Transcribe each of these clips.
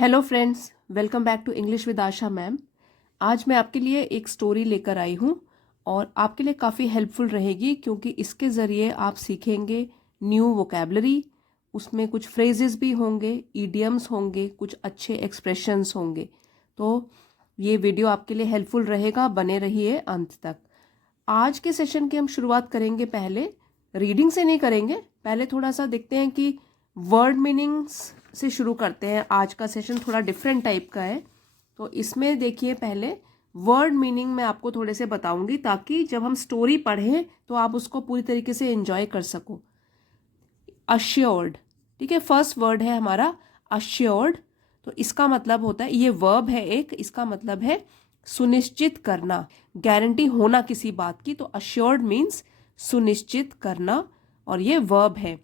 Hello friends, welcome back to English with Asha ma'am. आज मैं आपके लिए एक स्टोरी लेकर आई हूँ और आपके लिए काफ़ी हेल्पफुल रहेगी क्योंकि इसके ज़रिए आप सीखेंगे न्यू वोकेबलरी। उसमें कुछ फ्रेजेस भी होंगे, ईडियम्स होंगे, कुछ अच्छे एक्सप्रेशंस होंगे। तो ये वीडियो आपके लिए हेल्पफुल रहेगा, बने रहिए अंत तक। आज के सेशन की हम शुरुआत करेंगे, पहले रीडिंग से नहीं करेंगे, पहले थोड़ा सा देखते हैं कि वर्ड मीनिंग्स से शुरू करते हैं। आज का सेशन थोड़ा डिफरेंट टाइप का है, तो इसमें देखिए पहले वर्ड मीनिंग मैं आपको थोड़े से बताऊंगी ताकि जब हम स्टोरी पढ़ें तो आप उसको पूरी तरीके से एंजॉय कर सको। अश्योर्ड, ठीक है, फर्स्ट वर्ड है हमारा अश्योर्ड। तो इसका मतलब होता है, ये वर्ब है एक, इसका मतलब है सुनिश्चित करना, गारंटी होना किसी बात की। तो अश्योर्ड मीन्स सुनिश्चित करना और ये वर्ब है।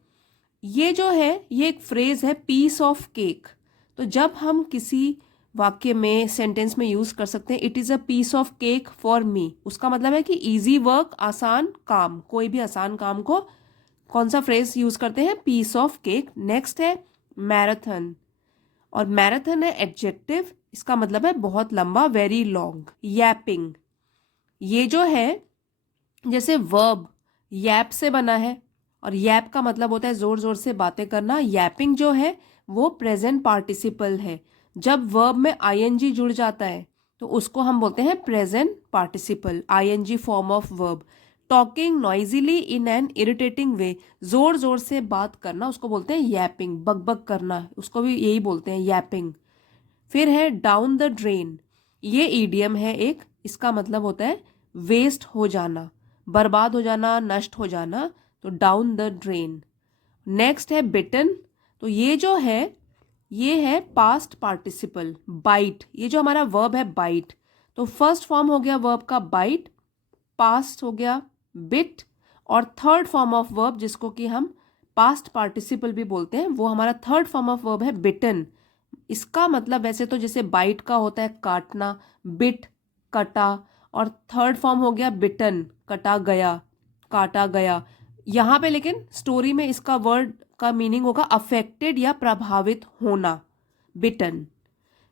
ये जो है ये एक फ्रेज है, पीस ऑफ केक। तो जब हम किसी वाक्य में, सेंटेंस में यूज कर सकते हैं it is a piece of cake for me, उसका मतलब है कि इजी वर्क, आसान काम, कोई भी आसान काम को कौन सा फ्रेज यूज करते हैं, पीस ऑफ केक। नेक्स्ट है मैराथन, और मैराथन है एडजेक्टिव, इसका मतलब है बहुत लंबा, वेरी लॉन्ग। यैपिंग, ये जो है जैसे वर्ब यैप से बना है और यैप का मतलब होता है जोर जोर से बातें करना। यैपिंग जो है वो प्रेजेंट पार्टिसिपल है। जब वर्ब में आईएनजी जुड़ जाता है तो उसको हम बोलते हैं present participle, I N G form of verb. Talking noisily in an irritating way, जोर जोर से बात करना, उसको बोलते हैं यैपिंग। बकबक करना, उसको भी यही बोलते हैं यैपिंग। फिर है डाउन द ड्रेन, ये ईडियम है एक, इसका मतलब होता है वेस्ट हो जाना, बर्बाद हो जाना, नष्ट हो जाना। तो डाउन द ड्रेन। नेक्स्ट है बिटन, तो ये जो है ये है पास्ट पार्टिसिपल, बाइट। ये जो हमारा वर्ब है बाइट, तो फर्स्ट फॉर्म हो गया वर्ब का बाइट, पास्ट हो गया बिट, और थर्ड फॉर्म ऑफ वर्ब जिसको कि हम पास्ट पार्टिसिपल भी बोलते हैं, वो हमारा थर्ड फॉर्म ऑफ वर्ब है बिटन। इसका मतलब वैसे तो जैसे बाइट का होता है काटना, बिट कटा, और थर्ड फॉर्म हो गया बिटन, कटा गया, काटा गया। यहाँ पे लेकिन स्टोरी में इसका वर्ड का मीनिंग होगा अफेक्टेड या प्रभावित होना, बिटन।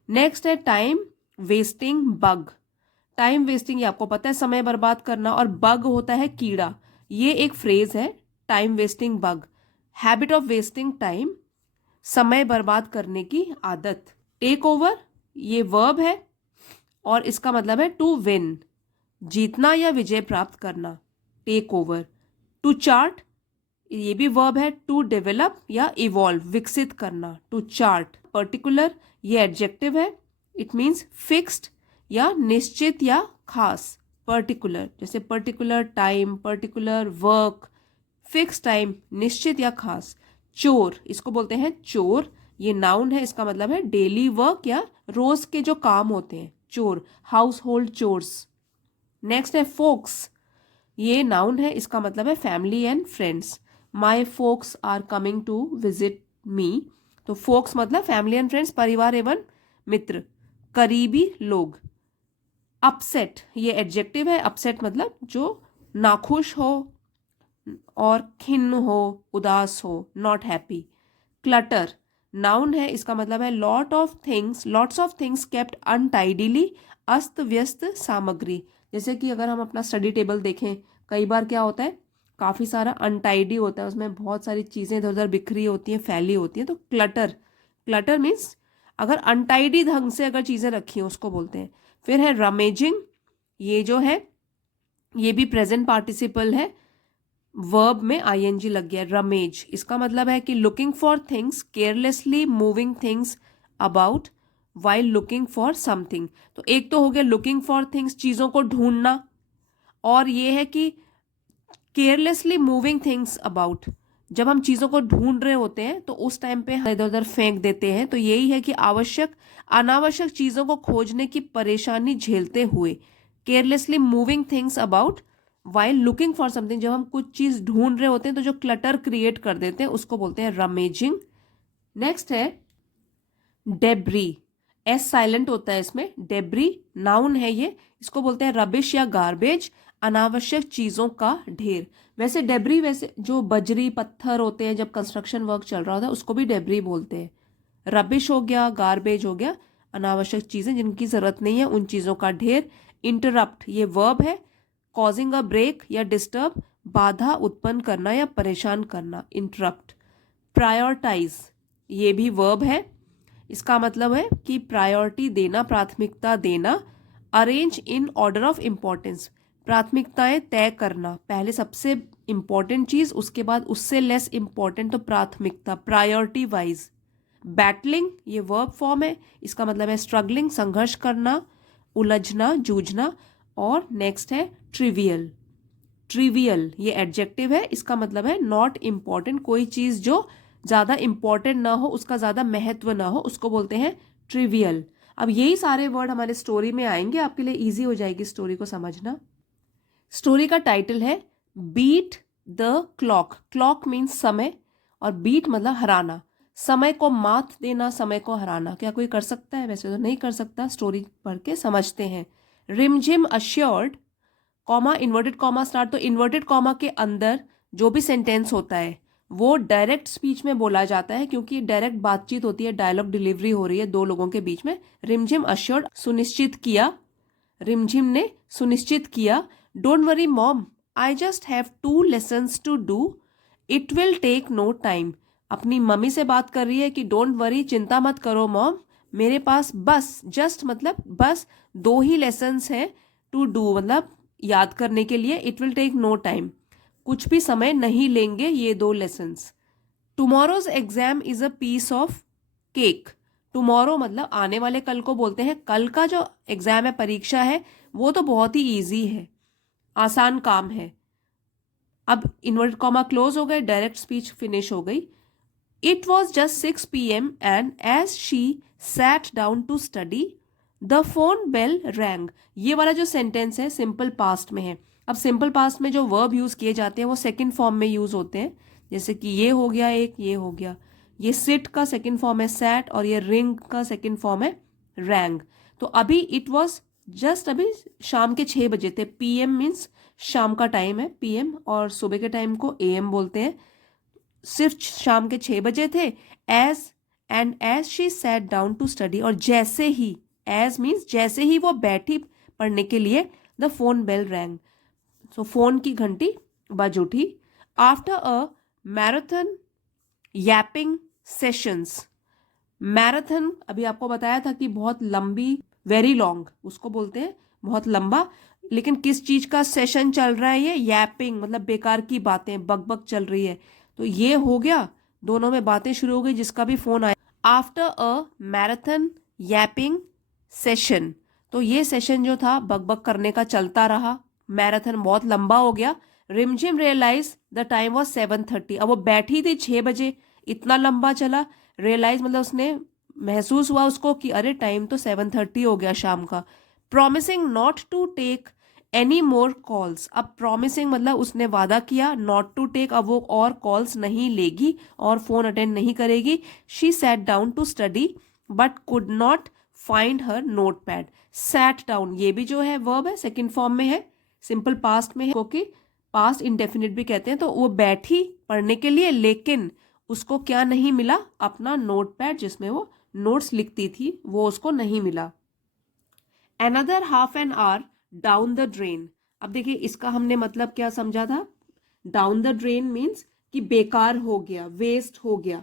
नेक्स्ट है time wasting bug. Time wasting ये आपको पता है, समय बर्बाद करना, और बग होता है कीड़ा। ये एक फ्रेज है, time wasting bug, habit of wasting time, समय बर्बाद करने की आदत। टेक ओवर, ये वर्ब है और इसका मतलब है टू विन, जीतना या विजय प्राप्त करना, टेक ओवर। टू चार्ट, ये भी वर्ब है, टू डेवलप या इवॉल्व, विकसित करना, टू चार्ट। पर्टिकुलर, ये एडजेक्टिव है, इट मीन्स फिक्स्ड या निश्चित या खास। पर्टिकुलर जैसे particular time, particular work, fix time, निश्चित या खास। चोर, इसको बोलते हैं चोर, ये नाउन है, इसका मतलब है डेली वर्क या रोज के जो काम होते हैं, chore, household chores. Next है फोक्स, ये नाउन है, इसका मतलब है family and friends. My folks are coming to visit me, तो फोक्स मतलब फैमिली एंड फ्रेंड्स, परिवार एवं मित्र, करीबी लोग। अपसेट, ये एडजेक्टिव है, अपसेट मतलब जो नाखुश हो और खिन्न हो, उदास हो, नॉट हैप्पी। क्लटर, नाउन है, इसका मतलब है lot of things, lots of things kept untidily, अस्त व्यस्त सामग्री। जैसे कि अगर हम अपना स्टडी टेबल देखें, कई बार क्या होता है, काफ़ी सारा अनटाइडी होता है, उसमें बहुत सारी चीज़ें इधर उधर बिखरी होती हैं, फैली होती हैं, तो क्लटर, क्लटर मीन्स अगर अनटाइडी ढंग से अगर चीज़ें रखी हैं उसको बोलते हैं। फिर है रमेजिंग, ये जो है ये भी प्रेजेंट पार्टिसिपल है, वर्ब में आईएनजी लग गया, रमेज। इसका मतलब है कि looking for things, carelessly moving things about while looking for something. तो एक तो हो गया लुकिंग फॉर थिंग्स, चीज़ों को ढूंढना, और ये है कि केयरलेसली मूविंग थिंग्स अबाउट, जब हम चीज़ों को ढूंढ रहे होते हैं तो उस टाइम पे हम इधर उधर फेंक देते हैं। तो यही है कि आवश्यक अनावश्यक चीज़ों को खोजने की परेशानी झेलते हुए, carelessly moving things about while looking for something, जब हम कुछ चीज़ ढूंढ रहे होते हैं तो जो क्लटर क्रिएट कर देते हैं उसको बोलते हैं रमेजिंग। नेक्स्ट है डेब्री, एस साइलेंट होता है इसमें, डेब्री नाउन है ये, इसको बोलते हैं रबिश या गार्बेज, अनावश्यक चीज़ों का ढेर। वैसे डेब्री, वैसे जो बजरी पत्थर होते हैं जब कंस्ट्रक्शन वर्क चल रहा होता है उसको भी डेब्री बोलते हैं, रबिश हो गया, गार्बेज हो गया, अनावश्यक चीजें जिनकी जरूरत नहीं है उन चीजों का ढेर। इंटरप्ट ये वर्ब है, कॉजिंग अ ब्रेक या डिस्टर्ब, बाधा उत्पन्न करना या परेशान करना, इंटरप्ट। प्रायोरिटाइज ये भी वर्ब है, इसका मतलब है कि प्रायोरिटी देना, प्राथमिकता देना। Arrange in order of importance, प्राथमिकताएं तय करना, पहले सबसे इंपॉर्टेंट चीज, उसके बाद उससे लेस इंपॉर्टेंट, तो प्राथमिकता, प्रायोरिटी वाइज। बैटलिंग ये वर्ब फॉर्म है, इसका मतलब है स्ट्रगलिंग, संघर्ष करना, उलझना, जूझना। और नेक्स्ट है ट्रिवियल। ट्रिवियल ये एडजेक्टिव है, इसका मतलब है नॉट इम्पॉर्टेंट, कोई चीज जो ज्यादा इंपॉर्टेंट ना हो, उसका ज्यादा महत्व ना हो, उसको बोलते हैं ट्रिवियल। अब यही सारे वर्ड हमारे स्टोरी में आएंगे, आपके लिए इजी हो जाएगी स्टोरी को समझना। स्टोरी का टाइटल है beat the clock. Clock means समय, और बीट मतलब हराना, समय को मात देना, समय को हराना। क्या कोई कर सकता है? वैसे तो नहीं कर सकता, स्टोरी पढ़ के समझते हैं। रिमझिम assured, comma inverted comma start, तो इन्वर्टेड कॉमा के अंदर जो भी सेंटेंस होता है वो डायरेक्ट स्पीच में बोला जाता है, क्योंकि डायरेक्ट बातचीत होती है, डायलॉग डिलीवरी हो रही है दो लोगों के बीच में। रिमझिम अश्योर्ड सुनिश्चित किया, रिमझिम ने सुनिश्चित किया। Don't worry mom, I just have 2 lessons to do, it will take no time. अपनी मम्मी से बात कर रही है कि डोंट वरी, चिंता मत करो मॉम, मेरे पास बस, जस्ट मतलब बस 2 ही लेसन्स हैं, टू डू मतलब याद करने के लिए, it will take no time कुछ भी समय नहीं लेंगे ये 2 lessons. Tomorrow's exam is a piece of cake. Tomorrow मतलब आने वाले कल को बोलते हैं, कल का जो एग्जाम है, परीक्षा है, वो तो बहुत ही ईजी है, आसान काम है। अब इन्वर्टेड कॉमा क्लोज हो गए, डायरेक्ट स्पीच फिनिश हो गई। It was just 6 PM and as she sat down to study the phone bell rang. ये वाला जो सेंटेंस है सिंपल पास्ट में है। अब सिंपल पास्ट में जो वर्ब यूज किए जाते हैं वो सेकंड फॉर्म में यूज होते हैं, जैसे कि ये हो गया एक, ये हो गया, ये सिट का सेकंड फॉर्म है सैट, और ये रिंग का सेकंड फॉर्म है रैंग। तो अभी इट वॉज जस्ट, अभी शाम के 6 बजे थे। PM मीन्स शाम का टाइम है, PM, और सुबह के टाइम को AM बोलते हैं। सिर्फ शाम के 6 बजे थे। As she sat down to study, और जैसे ही, एज मीन्स जैसे ही वो बैठी पढ़ने के लिए, the phone bell rang, so phone की घंटी बज उठी। After a marathon yapping sessions, marathon अभी आपको बताया था कि बहुत लंबी, वेरी लॉन्ग उसको बोलते हैं, बहुत लंबा। लेकिन किस चीज का सेशन चल रहा है? ये यैपिंग मतलब बेकार की बातें, बकबक चल रही है। तो ये हो गया, दोनों में बातें शुरू हो गई, जिसका भी फोन आया। आफ्टर अ मैराथन यैपिंग सेशन, तो ये सेशन जो था बकबक करने का चलता रहा, मैराथन बहुत लंबा हो गया। रिमझिम रियलाइज द टाइम वॉज 7:30, अब वो बैठी थी 6 बजे, इतना लंबा चला। रियलाइज मतलब उसने, महसूस हुआ उसको कि अरे टाइम तो 7:30 हो गया शाम का। Promising not to take any more calls, अब प्रॉमिसिंग मतलब उसने वादा किया, नॉट टू टेक अब वो और कॉल्स नहीं लेगी और फोन अटेंड नहीं करेगी। She sat down to study but could not find her notepad. Sat down ये भी जो है वर्ब है, सेकेंड फॉर्म में है, सिंपल पास्ट में है, क्योंकि पास्ट इंडेफिनिट भी कहते हैं। तो वो बैठी पढ़ने के लिए, लेकिन उसको क्या नहीं मिला? अपना नोट पैड जिसमें वो नोट्स लिखती थी, वो उसको नहीं मिला। Another half an hour down the drain, अब देखिए इसका हमने मतलब क्या समझा था? डाउन द ड्रेन मीन्स कि बेकार हो गया, वेस्ट हो गया।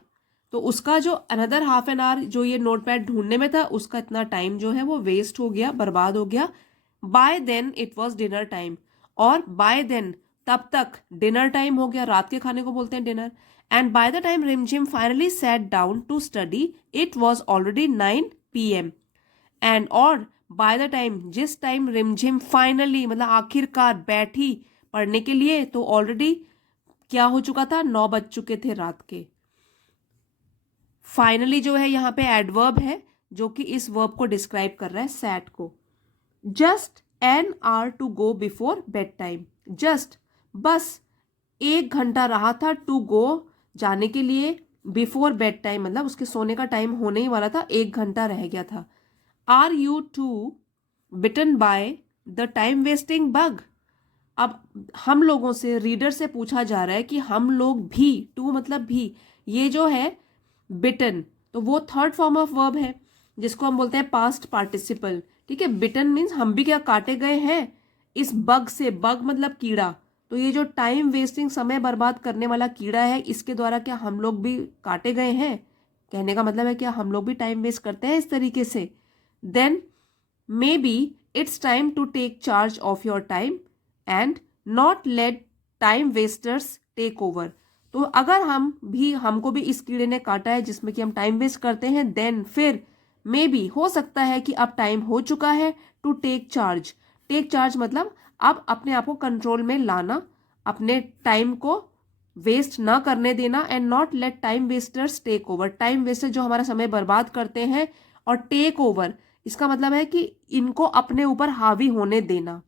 तो उसका जो अनदर हाफ एन आवर जो ये नोटपैड ढूंढने में था, उसका इतना टाइम जो है वो वेस्ट हो गया, बर्बाद हो गया। By then it was dinner time, और बाय देन तब तक डिनर टाइम हो गया, रात के खाने को बोलते हैं dinner. And by the time Rimjhim finally sat down to study it was already 9 PM। And और बाय द टाइम, जिस टाइम रिमझिम फाइनली मतलब आखिरकार बैठी पढ़ने के लिए, तो ऑलरेडी क्या हो चुका था? 9 बज चुके थे रात के। फाइनली जो है यहाँ पे एडवर्ब है, जो कि इस वर्ब को डिस्क्राइब कर रहा है, सैट को। Just an hour to go before bed time, just बस 1 घंटा रहा था, टू गो जाने के लिए, बिफोर बेड टाइम मतलब उसके सोने का टाइम होने ही वाला था, 1 घंटा रह गया था। Are you too bitten by the time wasting bug, अब हम लोगों से, रीडर से पूछा जा रहा है कि हम लोग भी, टू मतलब भी, ये जो है बिटन, तो वो थर्ड फॉर्म ऑफ वर्ब है जिसको हम बोलते हैं पास्ट पार्टिसिपल। ठीक है, बिटन मीन्स हम भी क्या काटे गए हैं इस बग से। बग मतलब कीड़ा। तो ये जो टाइम वेस्टिंग, समय बर्बाद करने वाला कीड़ा है, इसके द्वारा क्या हम लोग भी काटे गए हैं। कहने का मतलब है क्या हम लोग भी टाइम वेस्ट करते हैं इस तरीके से। Then maybe it's time to take charge of your time and not let time wasters take over. तो अगर हमको भी इस कीड़े ने काटा है जिसमें कि हम टाइम वेस्ट करते हैं, देन फिर मे बी हो सकता है कि अब टाइम हो चुका है to take charge. Take charge मतलब अब अपने आप को कंट्रोल में लाना, अपने टाइम को वेस्ट ना करने देना, and not let time wasters take over. Time waster जो हमारा समय बर्बाद करते हैं, और टेक ओवर इसका मतलब है कि इनको अपने ऊपर हावी होने देना।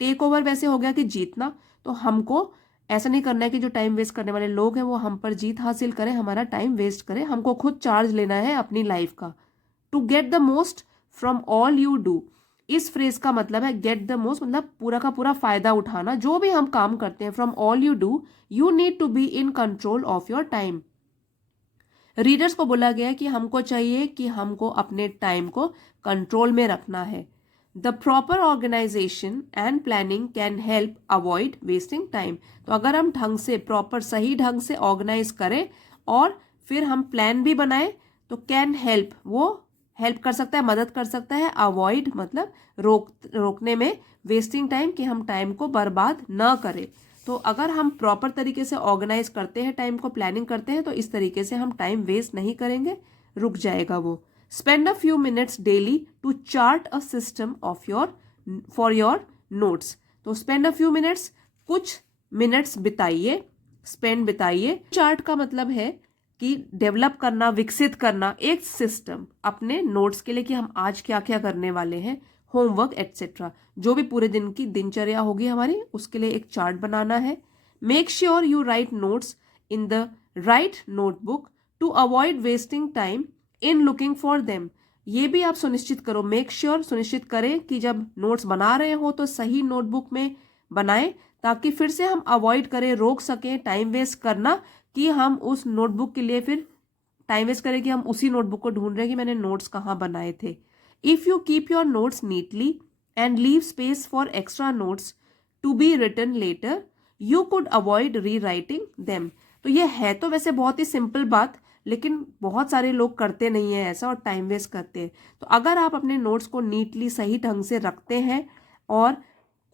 टेक ओवर वैसे हो गया कि जीतना, तो हमको ऐसा नहीं करना है कि जो टाइम वेस्ट करने वाले लोग हैं वो हम पर जीत हासिल करें, हमारा टाइम वेस्ट करें। हमको खुद चार्ज लेना है अपनी लाइफ का। To get the most from all you do, इस फ्रेज का मतलब है गेट द मोस्ट मतलब पूरा का पूरा फायदा उठाना। जो भी हम काम करते हैं, from all you do you need to be in control of your time. Readers को बोला गया कि हमको चाहिए कि हमको अपने टाइम को कंट्रोल में रखना है। The proper organisation and planning can help avoid wasting time. तो अगर हम ढंग से, प्रॉपर सही ढंग से ऑर्गेनाइज करें और फिर हम प्लान भी बनाए, तो कैन हेल्प, वो हेल्प कर सकता है, मदद कर सकता है। अवॉइड मतलब रोकने में, वेस्टिंग टाइम कि हम टाइम को बर्बाद ना करें। तो अगर हम प्रॉपर तरीके से ऑर्गेनाइज करते हैं टाइम को, प्लानिंग करते हैं, तो इस तरीके से हम टाइम वेस्ट नहीं करेंगे, रुक जाएगा वो। Spend a few minutes daily to chart a system of your for your notes. तो स्पेंड अ फ्यू मिनट्स, कुछ मिनट्स बिताइए, स्पेंड बिताइए। चार्ट का मतलब है कि डेवलप करना, विकसित करना एक सिस्टम अपने नोट्स के लिए कि हम आज क्या क्या करने वाले हैं, होमवर्क एटसेट्रा, जो भी पूरे दिन की दिनचर्या होगी हमारी, उसके लिए एक चार्ट बनाना है। Make sure you write notes in the right notebook to avoid wasting time in looking for them. ये भी आप सुनिश्चित करो, मेक श्योर सुनिश्चित करें कि जब नोट्स बना रहे हो तो सही नोटबुक में बनाएं, ताकि फिर से हम अवॉइड करें, रोक सकें टाइम वेस्ट करना, कि हम उस नोटबुक के लिए फिर टाइम वेस्ट करें कि हम उसी नोटबुक को ढूंढ रहे हैं कि मैंने नोट्स कहाँ बनाए थे। If you keep your notes neatly and leave space for extra notes to be written later you could avoid rewriting them. तो ये है तो वैसे बहुत ही सिंपल बात, लेकिन बहुत सारे लोग करते नहीं है ऐसा और टाइम वेस्ट करते हैं। तो अगर आप अपने नोट्स को नीटली सही ढंग से रखते हैं और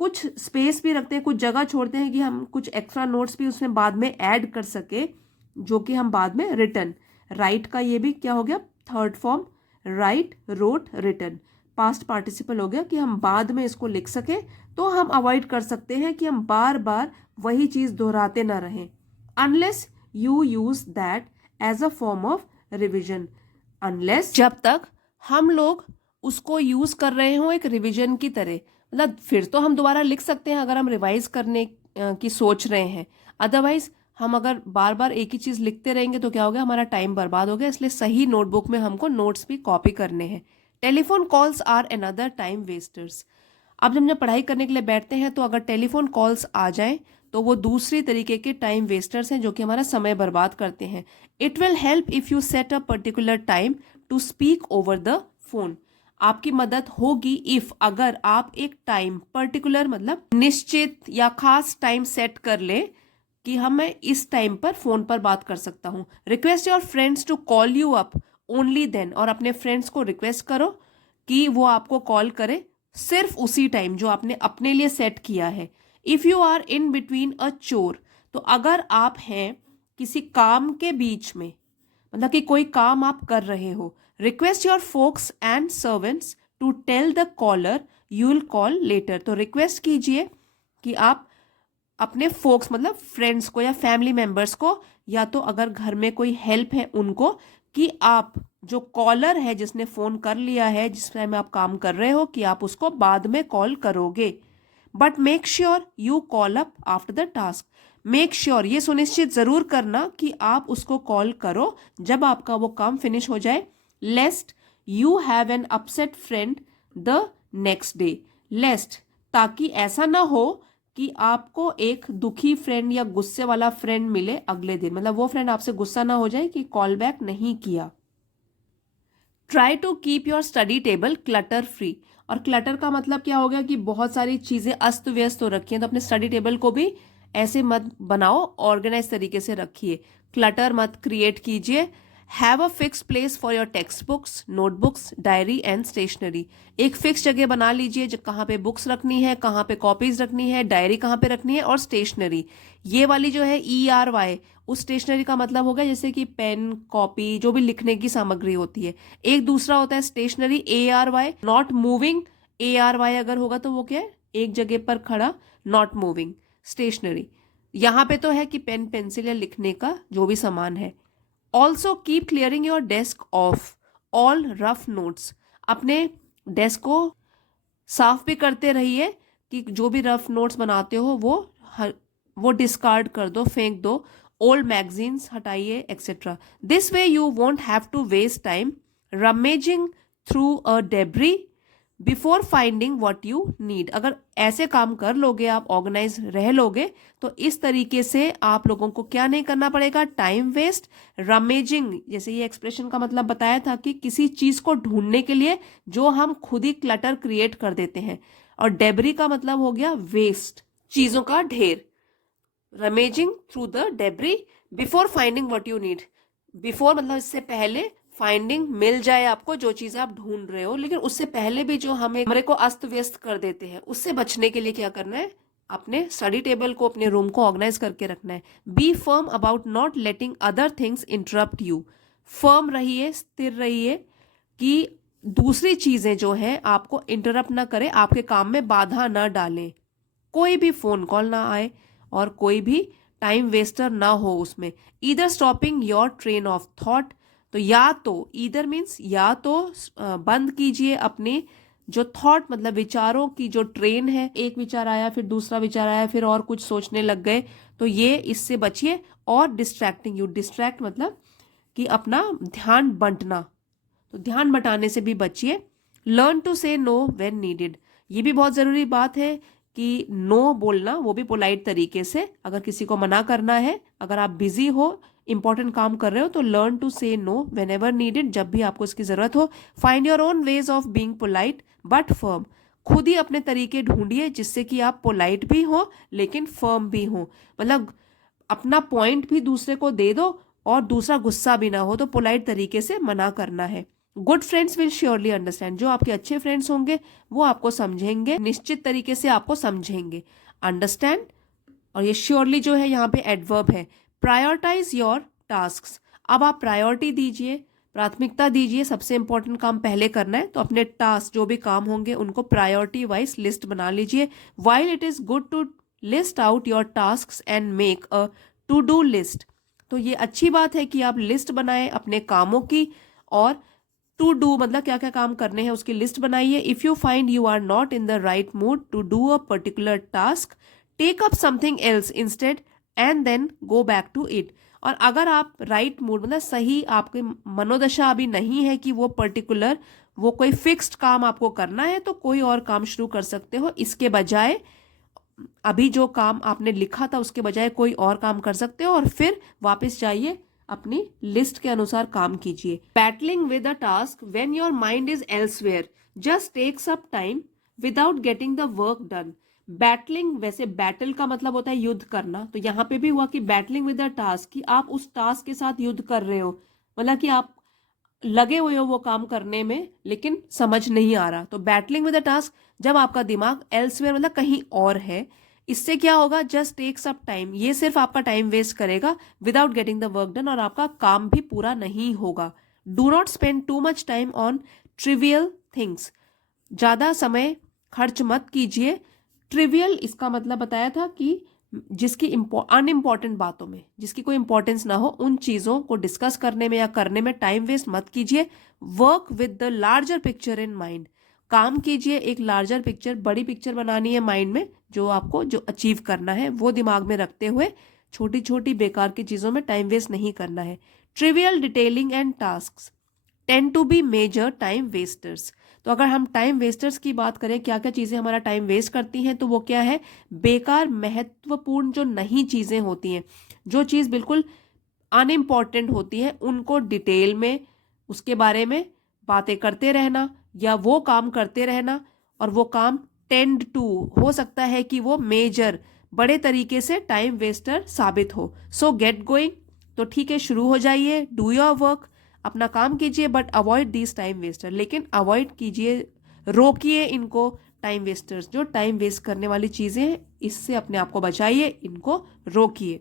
कुछ स्पेस भी रखते हैं, कुछ जगह छोड़ते हैं कि हम कुछ एक्स्ट्रा नोट्स भी उसमें बाद में ऐड कर सके, जो कि हम बाद में रिटन, राइट का ये भी क्या हो गया third form, write, wrote, written, past participle हो गया कि हम बाद में इसको लिख सके। तो हम अवॉइड कर सकते हैं कि हम बार बार वही चीज दोहराते ना रहें। Unless you use that as a form of revision, unless जब तक हम लोग उसको यूज कर रहे हो एक रिविजन की तरह, मतलब फिर तो हम दोबारा लिख सकते हैं अगर हम रिवाइज करने की सोच रहे हैं। अदरवाइज हम अगर बार बार एक ही चीज लिखते रहेंगे तो क्या हो गया, हमारा टाइम बर्बाद हो गया। इसलिए सही नोटबुक में हमको नोट्स भी कॉपी करने हैं। Telephone calls are another time wasters. अब जब हम पढ़ाई करने के लिए बैठते हैं तो अगर टेलीफोन कॉल्स आ जाए तो वो दूसरी तरीके के टाइम वेस्टर्स हैं जो कि हमारा समय बर्बाद करते हैं। It will help if you set a particular time to speak over the phone. आपकी मदद होगी इफ, अगर आप एक टाइम पर्टिकुलर मतलब निश्चित या खास टाइम सेट कर ले कि हम मैं इस टाइम पर फोन पर बात कर सकता हूँ। Request your friends to call you up only then, और अपने फ्रेंड्स को रिक्वेस्ट करो कि वो आपको कॉल करे सिर्फ उसी टाइम जो आपने अपने लिए सेट किया है। If you are in between a chore, तो अगर आप हैं किसी काम के बीच में, मतलब कि कोई काम आप कर रहे हो, request your folks and servants to tell the caller you will call later. तो रिक्वेस्ट कीजिए कि आप अपने फोक्स मतलब फ्रेंड्स को या फैमिली मेंबर्स को, या तो अगर घर में कोई हेल्प है उनको, कि आप जो कॉलर है जिसने फोन कर लिया है जिस टाइम आप काम कर रहे हो, कि आप उसको बाद में कॉल करोगे। But make sure you call up after the task. Make sure ये सुनिश्चित जरूर करना कि आप उसको कॉल करो जब आपका वो काम फिनिश हो जाए। Lest you have an upset friend the next day. Lest ताकि ऐसा ना हो कि आपको एक दुखी फ्रेंड या गुस्से वाला फ्रेंड मिले अगले दिन, मतलब वो फ्रेंड आपसे गुस्सा ना हो जाए कि कॉल बैक नहीं किया। Try to keep your study table clutter free. और क्लटर का मतलब क्या हो गया कि बहुत सारी चीजें अस्त व्यस्त हो रखी हैं, तो अपने स्टडी टेबल को भी ऐसे मत बनाओ, ऑर्गेनाइज तरीके से रखिए, क्लटर मत क्रिएट कीजिए। Have a fix place for your textbooks, notebooks, diary and stationery. एक फिक्स जगह बना लीजिए कहाँ पे बुक्स रखनी है, कहाँ पे कॉपीज रखनी है, डायरी कहाँ पे रखनी है, और स्टेशनरी ये वाली जो है ERY, उस स्टेशनरी का मतलब हो गया जैसे कि पेन, कॉपी, जो भी लिखने की सामग्री होती है। एक दूसरा होता है stationery ARY, not moving. ARY अगर होगा तो वो क्या है, एक जगह पर खड़ा, नॉट मूविंग, स्टेशनरी। यहाँ पे तो है कि पेन, पेंसिल या लिखने का जो भी सामान है। Also keep clearing your desk of all rough notes. अपने डेस्क को साफ भी करते रहिए कि जो भी रफ नोट्स बनाते हो वो डिस्कार्ड कर दो, फेंक दो। ओल्ड मैगजीन्स हटाइए, etcetera. This way you won't have to waste time rummaging through a debris before finding what you need. अगर ऐसे काम कर लोगे, आप ऑर्गेनाइज रह लोगे, तो इस तरीके से आप लोगों को क्या नहीं करना पड़ेगा, टाइम वेस्ट। रमेजिंग, जैसे ये एक्सप्रेशन का मतलब बताया था कि किसी चीज को ढूंढने के लिए जो हम खुद ही क्लटर क्रिएट कर देते हैं। और डेबरी का मतलब हो गया वेस्ट, चीजों का ढेर। Rummaging through the debris before finding what you need. Before मतलब इससे पहले, फाइंडिंग मिल जाए आपको जो चीज आप ढूंढ रहे हो, लेकिन उससे पहले भी जो हमारे को अस्त व्यस्त कर देते हैं, उससे बचने के लिए क्या करना है, अपने स्टडी टेबल को, अपने रूम को ऑर्गेनाइज करके रखना है। Be firm about not letting other things interrupt you. Firm रहिए, स्थिर रहिए कि दूसरी चीजें जो है आपको इंटरप्ट ना करें, आपके काम में बाधा ना डालें। कोई भी फोन कॉल ना आए और कोई भी टाइम वेस्टर ना हो उसमें। Either stopping your train of thought. तो या तो ईदर मीन्स या तो बंद कीजिए अपने जो थॉट मतलब विचारों की जो ट्रेन है, एक विचार आया फिर दूसरा विचार आया फिर और कुछ सोचने लग गए, तो ये इससे बचिए। और डिस्ट्रैक्टिंग यू, डिस्ट्रैक्ट मतलब कि अपना ध्यान बंटना, तो ध्यान बटाने से भी बचिए। लर्न टू से नो व्हेन नीडेड। ये भी बहुत ज़रूरी बात है कि नो बोलना, वो भी पोलाइट तरीके से। अगर किसी को मना करना है, अगर आप बिजी हो, इंपॉर्टेंट काम कर रहे हो, तो लर्न टू से नो वेन एवर नीडेड, जब भी आपको इसकी ज़रूरत हो। Find your own ways of being polite but firm. खुद ही अपने तरीके ढूंढिए जिससे कि आप पोलाइट भी हो लेकिन फर्म भी हो। मतलब अपना पॉइंट भी दूसरे को दे दो और दूसरा गुस्सा भी ना हो, तो पोलाइट तरीके से मना करना है। Good friends will surely understand. जो आपके अच्छे फ्रेंड्स होंगे वो आपको समझेंगे, निश्चित तरीके से आपको समझेंगे। अंडरस्टैंड और ये श्योरली जो है यहाँ पे एडवर्ब है। Prioritise your tasks. अब आप प्रायोरिटी दीजिए, प्राथमिकता दीजिए, सबसे इंपॉर्टेंट काम पहले करना है, तो अपने टास्क जो भी काम होंगे उनको प्रायोरिटी वाइज लिस्ट बना लीजिए। While it is good to list out your tasks and make a to do list. तो ये अच्छी बात है कि आप लिस्ट बनाएं अपने कामों की, और टू डू मतलब क्या क्या काम करने हैं उसकी लिस्ट बनाइए। If you find you are not in the right mood to do a particular task, take up something else instead and then go back to it. और अगर आप राइट मूड मतलब सही आपकी मनोदशा अभी नहीं है कि वो पर्टिकुलर, वो कोई फिक्स्ड काम आपको करना है, तो कोई और काम शुरू कर सकते हो। इसके बजाय अभी जो काम आपने लिखा था उसके बजाय कोई और काम कर सकते हो, और फिर वापस जाइए अपनी लिस्ट के अनुसार काम कीजिए। Battling with a task when your mind is elsewhere just takes up time without getting the work done. Battling, वैसे बैटल का मतलब होता है युद्ध करना, तो यहाँ पे भी हुआ कि बैटलिंग विद अ टास्क, कि आप उस टास्क के साथ युद्ध कर रहे हो, मतलब कि आप लगे हुए हो वो काम करने में लेकिन समझ नहीं आ रहा। तो बैटलिंग विद द टास्क, जब आपका दिमाग एल्सवेयर मतलब कहीं और है, इससे क्या होगा, जस्ट टेक्स अप टाइम, ये सिर्फ आपका टाइम वेस्ट करेगा without getting the work done, और आपका काम भी पूरा नहीं होगा। Do not spend too much time on trivial things. ज़्यादा समय खर्च मत कीजिए। ट्रिवियल इसका मतलब बताया था कि जिसकी अनइम्पॉर्टेंट बातों में, जिसकी कोई इंपॉर्टेंस ना हो, उन चीज़ों को डिस्कस करने में या करने में टाइम वेस्ट मत कीजिए। Work with the larger picture in mind. काम कीजिए, एक लार्जर पिक्चर, बड़ी पिक्चर बनानी है माइंड में, जो आपको जो अचीव करना है वो दिमाग में रखते हुए छोटी छोटी बेकार की चीज़ों में टाइम वेस्ट नहीं करना है। Trivial detailing and task tend to be major time wasters. तो अगर हम टाइम वेस्टर्स की बात करें, क्या क्या चीज़ें हमारा टाइम वेस्ट करती हैं, तो वो क्या है, बेकार महत्वपूर्ण जो नहीं चीज़ें होती हैं, जो चीज़ बिल्कुल अनइम्पॉर्टेंट होती है, उनको डिटेल में उसके बारे में बातें करते रहना या वो काम करते रहना, और वो काम टेंड टू हो सकता है कि वो मेजर बड़े तरीके से टाइम वेस्टर साबित हो। सो गेट गोइंग, तो ठीक है, शुरू हो जाइए, डू योर वर्क, अपना काम कीजिए, but avoid this time Wester, लेकिन अवॉइड कीजिए, रोकिए इनको, टाइम वेस्टर्स, जो टाइम वेस्ट करने वाली चीजें हैं, इससे अपने आप को बचाइए, इनको रोकिए।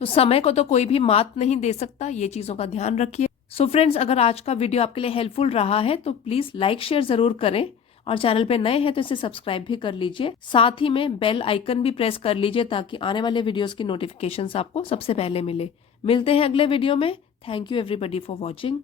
तो समय को तो कोई भी मात नहीं दे सकता, ये चीजों का ध्यान रखिए। सो फ्रेंड्स, अगर आज का वीडियो आपके लिए हेल्पफुल रहा है तो प्लीज लाइक शेयर जरूर करें, और चैनल पे नए हैं तो इसे सब्सक्राइब भी कर लीजिए, साथ ही में बेल आइकन भी प्रेस कर लीजिए ताकि आने वाले वीडियोस की नोटिफिकेशंस आपको सबसे पहले मिले। मिलते हैं अगले वीडियो में। Thank you everybody for watching.